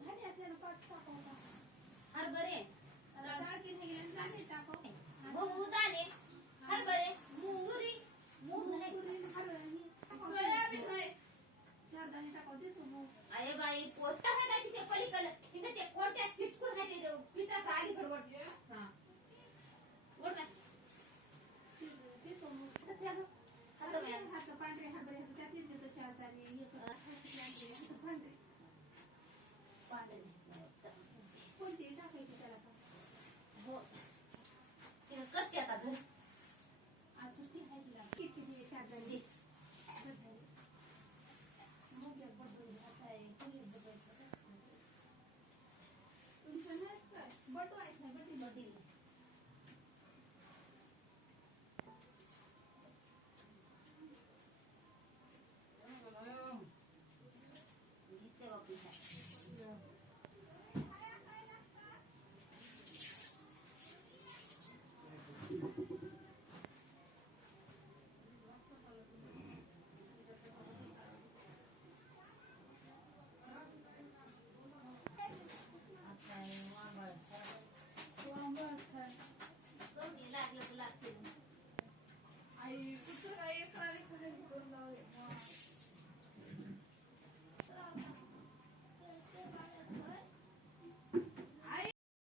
घरी असल्यानं 5 टाका होता. हरभरे डाळ की नाही गेले जाणे टाको. गहू दाणे हरभरे मुरी मूग सोयाबीन आहे 4 दाणे टाकाव देतो मग. अरे बाई पोस्ट आहे का तिथे पलीकडे तिथे ते कोट्यात चिटकून आहे ते पिठाचा अलीकडे वट हा वट काय देतो मग. हात पांढरे हरभरे त्यात देतो 4 दाणे एक पांढरे कोणते टाकायचे त्याला हो ते करते आता घर आज सुट्टी आहे तिला किती 4 दाणे मग एक बडू आता आहे कोणी बघायचं तुमचं नाही काय बटू आहे ना बटी बटी गीतच्या बाबतीत आई कुठं काय एक करून लावले